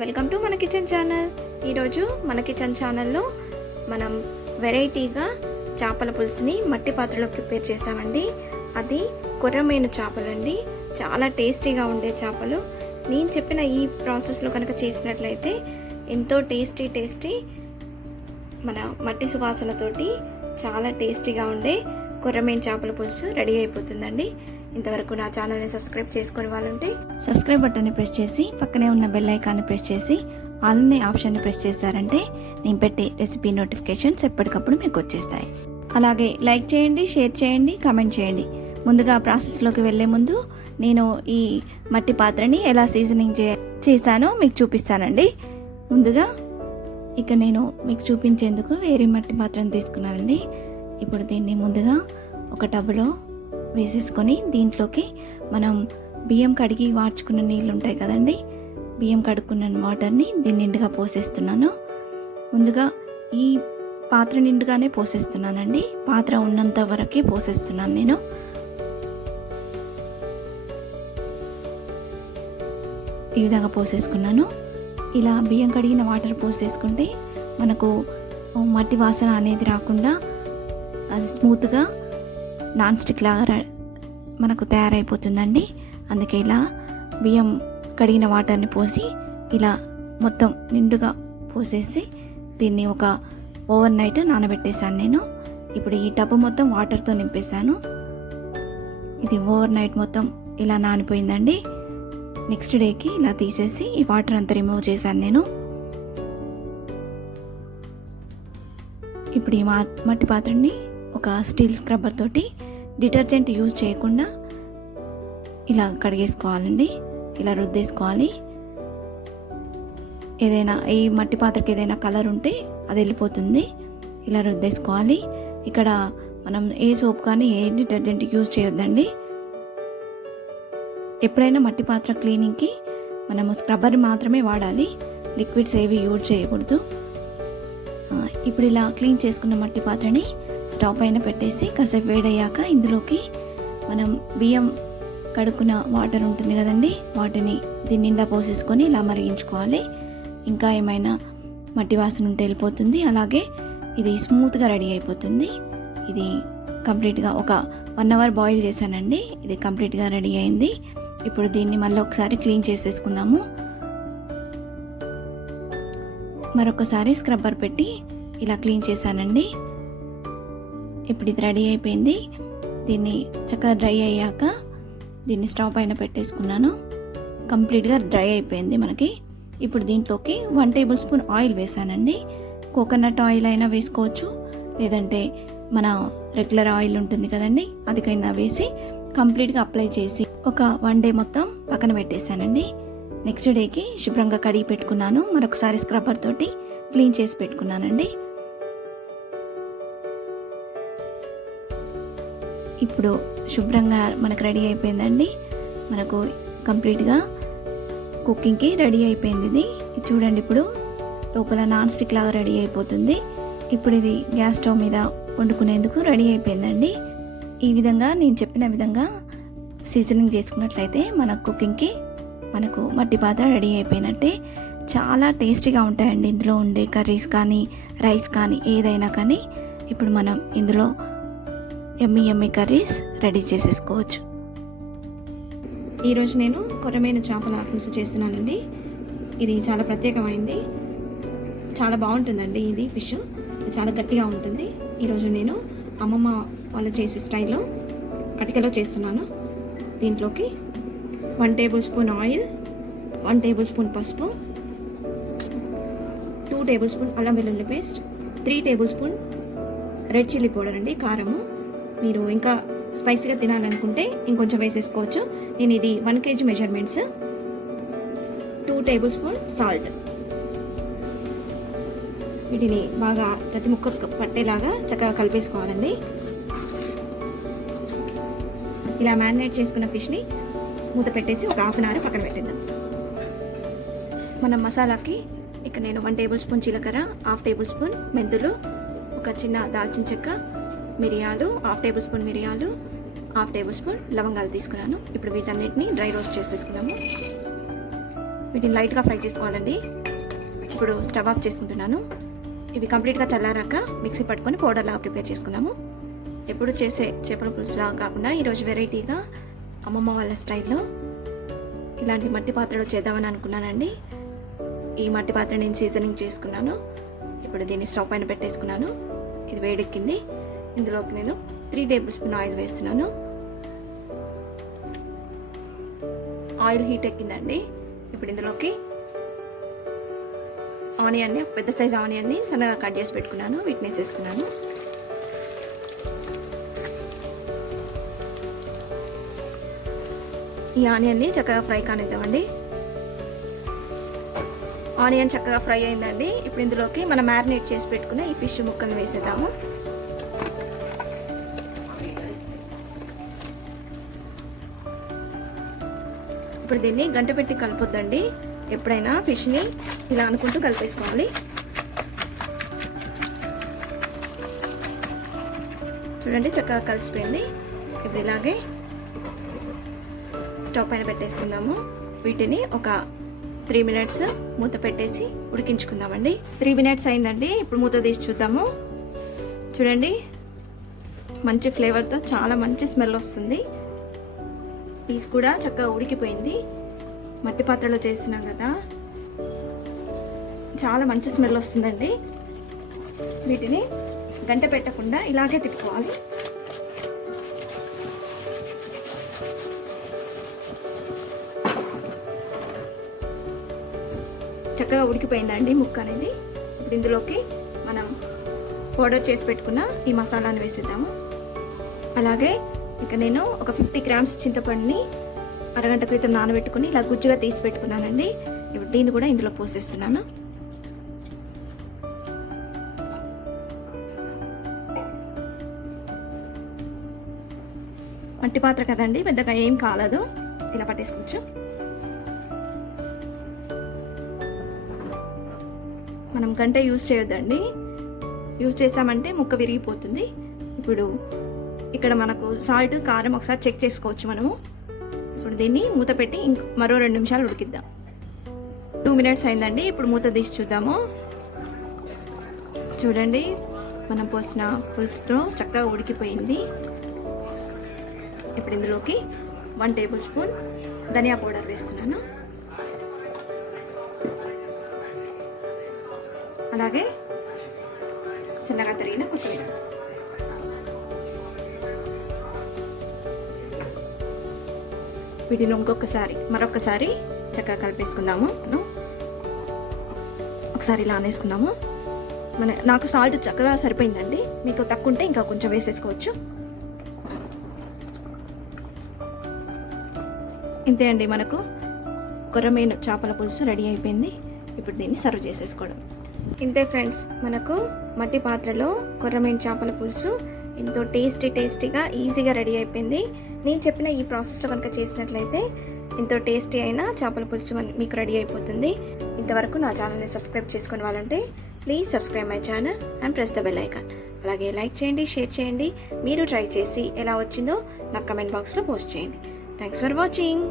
Welcome to మన kitchen channel. ఈరోజు మన కిచెన్ ఛానల్లో మనం వెరైటీగా చేపల పులుసుని మట్టి పాత్రలో ప్రిపేర్ చేసామండి. అది కొర్రమీను చేపలండి. చాలా టేస్టీగా ఉండే చేపలు. నేను చెప్పిన ఈ ప్రాసెస్లో కనుక చేసినట్లయితే ఎంతో టేస్టీ మన మట్టి సువాసనతోటి చాలా టేస్టీగా ఉండే కొర్రమీను చేపల పులుసు రెడీ అయిపోతుందండి. ఇంతవరకు నా ఛానల్ని సబ్స్క్రైబ్ చేసుకునే వాళ్ళుంటే సబ్స్క్రైబ్ బటన్ని ప్రెస్ చేసి పక్కనే ఉన్న బెల్ ఐకాన్ని ప్రెస్ చేసి ఆల్ అనే ఆప్షన్ని ప్రెస్ చేశారంటే నేను పెట్టే రెసిపీ నోటిఫికేషన్స్ ఎప్పటికప్పుడు మీకు వచ్చేస్తాయి. అలాగే లైక్ చేయండి, షేర్ చేయండి, కామెంట్ చేయండి. ముందుగా ప్రాసెస్లోకి వెళ్ళే ముందు నేను ఈ మట్టి పాత్రని ఎలా సీజనింగ్ చేశానో మీకు చూపిస్తానండి. ముందుగా ఇక నేను మీకు చూపించేందుకు వేరే మట్టి పాత్రను తీసుకున్నానండి. ఇప్పుడు దీన్ని ముందుగా ఒక టబ్లో వేసేసుకొని దీంట్లోకి మనం బియ్యం కడిగి వార్చుకున్న నీళ్ళు ఉంటాయి కదండి, బియ్యం కడుక్కున్న వాటర్ని దీన్ని నిండుగా పోసేస్తున్నాను. ముందుగా ఈ పాత్ర నిండుగానే పోసేస్తున్నానండి. పాత్ర ఉన్నంత వరకే పోసేస్తున్నాను నేను. ఈ విధంగా పోసేసుకున్నాను. ఇలా బియ్యం కడిగిన వాటర్ పోసేసుకుంటే మనకు మట్టి వాసన అనేది రాకుండా అది స్మూత్గా నాన్ స్టిక్ లాగా మనకు తయారైపోతుందండి. అందుకే ఇలా బియ్యం కడిగిన వాటర్ని పోసి ఇలా మొత్తం నిండుగా పోసేసి దీన్ని ఒక ఓవర్ నైట్ నానబెట్టేశాను నేను. ఇప్పుడు ఈ టబ్ మొత్తం వాటర్తో నింపేశాను. ఇది ఓవర్ నైట్ మొత్తం ఇలా నానిపోయిందండి. నెక్స్ట్ డేకి ఇలా తీసేసి ఈ వాటర్ అంతా రిమూవ్ చేశాను నేను. ఇప్పుడు ఈ మట్టి పాత్రని ఒక స్టీల్ స్క్రబ్బర్ తోటి డిటర్జెంట్ యూజ్ చేయకుండా ఇలా కడిగేసుకోవాలండి. ఇలా రుద్దేసుకోవాలి. ఏదైనా ఈ మట్టి పాత్రకి ఏదైనా కలర్ ఉంటే అది వెళ్ళిపోతుంది. ఇలా రుద్దేసుకోవాలి. ఇక్కడ మనం ఏ సోప్ కానీ ఏ డిటర్జెంట్ యూజ్ చేయొద్దండి. ఎప్పుడైనా మట్టి పాత్ర క్లీనింగ్కి మనము స్క్రబ్బర్ మాత్రమే వాడాలి. లిక్విడ్స్ ఏవి యూజ్ చేయకూడదు. ఇప్పుడు ఇలా క్లీన్ చేసుకున్న మట్టి పాత్రని స్టవ్ పైన పెట్టేసి కాసేపు వేడయ్యాక ఇందులోకి మనం బియ్యం కడుక్కున్న వాటర్ ఉంటుంది కదండి, వాటిని దీని నిండా పోసేసుకొని ఇలా మరిగించుకోవాలి. ఇంకా ఏమైనా మట్టి వాసన ఉంటే వెళ్ళిపోతుంది. అలాగే ఇది స్మూత్గా రెడీ అయిపోతుంది. ఇది కంప్లీట్గా ఒక 1 అవర్ బాయిల్ చేశానండి. ఇది కంప్లీట్గా రెడీ అయింది. ఇప్పుడు దీన్ని మళ్ళీ ఒకసారి క్లీన్ చేసేసుకుందాము. మరొకసారి స్క్రబ్బర్ పెట్టి ఇలా క్లీన్ చేశానండి. ఇప్పుడు ఇది రెడీ అయిపోయింది. దీన్ని చక్కగా డ్రై అయ్యాక దీన్ని స్టవ్ పైన పెట్టేసుకున్నాను. కంప్లీట్గా డ్రై అయిపోయింది మనకి. ఇప్పుడు దీంట్లోకి 1 టేబుల్ స్పూన్ ఆయిల్ వేసానండి. కోకోనట్ ఆయిల్ అయినా వేసుకోవచ్చు, లేదంటే మన రెగ్యులర్ ఆయిల్ ఉంటుంది కదండి, అదికైనా వేసి కంప్లీట్గా అప్లై చేసి ఒక 1 డే మొత్తం పక్కన పెట్టేశానండి. నెక్స్ట్ డేకి శుభ్రంగా కడిగి పెట్టుకున్నాను. మరొకసారి స్క్రబ్బర్ తోటి క్లీన్ చేసి పెట్టుకున్నానండి. ఇప్పుడు శుభ్రంగా మనకు రెడీ అయిపోయిందండి. మనకు కంప్లీట్గా కుకింగ్కి రెడీ అయిపోయింది. ఇది చూడండి, ఇప్పుడు లోపల నాన్ స్టిక్ లాగా రెడీ అయిపోతుంది. ఇప్పుడు ఇది గ్యాస్ స్టవ్ మీద వండుకునేందుకు రెడీ అయిపోయిందండి. ఈ విధంగా నేను చెప్పిన విధంగా సీజనింగ్ చేసుకున్నట్లయితే మన కుకింగ్కి మనకు మట్టి పాత్ర రెడీ అయిపోయినట్టే. చాలా టేస్టీగా ఉంటాయండి ఇందులో ఉండే కర్రీస్ కానీ రైస్ కానీ ఏదైనా కానీ. ఇప్పుడు మనం ఇందులో యమ్మీ కర్రీస్ రెడీ చేసేసుకోవచ్చు. ఈరోజు నేను కొర్రమీను చేపల పులుసు చేస్తున్నానండి. ఇది చాలా ప్రత్యేకమైంది, చాలా బాగుంటుందండి. ఇది ఫిష్ చాలా గట్టిగా ఉంటుంది. ఈరోజు నేను అమ్మమ్మ వాళ్ళు చేసే స్టైల్లో అటికలో చేస్తున్నాను. దీంట్లోకి 1 tablespoon oil, 1 tablespoon పసుపు, 2 టేబుల్ స్పూన్ అల్లం వెల్లుల్లి paste, 3 tablespoon red chilli powder అండి, కారము. మీరు ఇంకా స్పైసీగా తినాలనుకుంటే ఇంకొంచెం వేసేసుకోవచ్చు. నేను ఇది 1 kg measurements. 2 table spoon salt. వీటిని బాగా ప్రతి ముక్క పట్టేలాగా చక్కగా కలిపేసుకోవాలండి. ఇలా మ్యారినేట్ చేసుకున్న ఫిష్ని మూత పెట్టేసి ఒక 1/2 అవర్ పక్కన పెట్టేద్దాం. మన మసాలాకి ఇక్కడ నేను 1 టేబుల్ స్పూన్ జీలకర్ర, 1/2 టేబుల్ స్పూన్ మెంతులు, ఒక చిన్న దాల్చిన చెక్క, మిరియాలు, 1/2 టేబుల్ స్పూన్ మిరియాలు, 1/2 టేబుల్ స్పూన్ లవంగాలు తీసుకున్నాను. ఇప్పుడు వీటన్నిటిని డ్రై రోస్ట్ చేసేసుకున్నాము. వీటిని లైట్గా ఫ్రై చేసుకోవాలండి. ఇప్పుడు స్టవ్ ఆఫ్ చేసుకుంటున్నాను. ఇవి కంప్లీట్గా చల్లారాక మిక్సీ పట్టుకొని పౌడర్లా ప్రిపేర్ చేసుకుందాము. ఎప్పుడు చేసే చేపల పులుసులా కాకుండా ఈరోజు వెరైటీగా అమ్మమ్మ వాళ్ళ స్టైల్లో ఇలాంటి మట్టి పాత్రలో చేద్దామని అనుకున్నానండి. ఈ మట్టి పాత్ర నేను సీజనింగ్ చేసుకున్నాను. ఇప్పుడు దీన్ని స్టవ్ పైన పెట్టేసుకున్నాను. ఇది వేడెక్కింది. ఇందులోకి నేను 3 టేబుల్ స్పూన్ ఆయిల్ వేస్తున్నాను. ఆయిల్ హీట్ ఎక్కిందండి. ఇప్పుడు ఇందులోకి ఆనియన్ని, పెద్ద సైజ్ ఆనియన్ని సన్నగా కట్ చేసి పెట్టుకున్నాను. వీటిని వేసేసుకున్నాను. ఈ ఆనియన్ని చక్కగా ఫ్రై కానిద్దామండి. ఆనియన్ చక్కగా ఫ్రై అయిందండి. ఇప్పుడు ఇందులోకి మనం మ్యారినేట్ చేసి పెట్టుకున్న ఈ ఫిష్ ముక్కలు వేసేద్దాము. ఇప్పుడు దీన్ని గంట పెట్టి కలపొద్దండి. ఎప్పుడైనా ఫిష్ని ఇలా అనుకుంటూ కలిపేసుకోవాలి. చూడండి చక్కగా కలిసిపోయింది. ఇప్పుడు ఇలాగే స్టవ్ పైన పెట్టేసుకుందాము. వీటిని ఒక 3 మినిట్స్ మూత పెట్టేసి ఉడికించుకుందామండి. 3 మినిట్స్ అయిందండి. ఇప్పుడు మూత తీసి చూద్దాము. చూడండి మంచి ఫ్లేవర్తో చాలా మంచి స్మెల్ వస్తుంది. పీస్ కూడా చక్కగా ఉడికిపోయింది. మట్టి పాత్రలో చేసినాం కదా, చాలా మంచి స్మెల్ వస్తుందండి. వీటిని గంట పెట్టకుండా ఇలాగే తిప్పుకోవాలి. చక్కగా ఉడికిపోయిందండి ముక్క అనేది. ఇప్పుడు ఇందులోకి మనం పౌడర్ చేసి పెట్టుకున్న ఈ మసాలాను వేసేద్దాము. అలాగే ఇక నేను ఒక 50 గ్రామ్స్ చింతపండుని అరగంట క్రితం నానబెట్టుకుని ఇలా గుజ్జుగా తీసి పెట్టుకున్నానండి. ఇప్పుడు దీన్ని కూడా ఇందులో పోసేస్తున్నాను. మట్టి పాత్ర కదండి, పెద్దగా ఏం కాలదు. ఇలా పట్టేసుకోవచ్చు. మనం గంట యూజ్ చేయొద్దండి. యూజ్ చేసామంటే ముక్క విరిగిపోతుంది. ఇప్పుడు ఇక్కడ మనకు సాల్ట్, కారం ఒకసారి చెక్ చేసుకోవచ్చు మనము. ఇప్పుడు దీన్ని మూత పెట్టి మరో 2 నిమిషాలు ఉడికిద్దాం. 2 మినిట్స్ అయిందండి. ఇప్పుడు మూత తీసి చూద్దాము. చూడండి మనం పోసిన పులుసుతో చక్కగా ఉడికిపోయింది. ఇప్పుడు ఇందులోకి 1 టేబుల్ స్పూన్ ధనియా పౌడర్ వేస్తున్నాను. అలాగే సన్నగా తరిగిన కొత్తిమీర. వీటిని మరొకసారి చక్కగా కలిపేసుకుందాము. ఒకసారి ఇలా అనేసుకుందాము. నాకు సాల్ట్ చక్కగా సరిపోయిందండి. మీకు తక్కువ ఉంటే ఇంకా కొంచెం వేసేసుకోవచ్చు. ఇంతే అండి, మనకు కొర్రమీను చేపల పులుసు రెడీ అయిపోయింది. ఇప్పుడు దీన్ని సర్వ్ చేసేసుకోవడం. ఇంతే ఫ్రెండ్స్, మనకు మట్టి పాత్రలో కొర్రమీను చేపల పులుసు ఎంతో టేస్టీగా ఈజీగా రెడీ అయిపోయింది. నేను చెప్పిన ఈ ప్రాసెస్లో కనుక చేసినట్లయితే ఎంతో టేస్టీ అయిన చేపల పులుసు మీకు రెడీ అయిపోతుంది. ఇంతవరకు నా ఛానల్ని సబ్స్క్రైబ్ చేసుకునే వాళ్ళంటే please subscribe my channel and press the bell icon. అలాగే లైక్ చేయండి, షేర్ చేయండి. మీరు ట్రై చేసి ఎలా వచ్చిందో నాకు కమెంట్ బాక్స్లో పోస్ట్ చేయండి. Thanks for watching.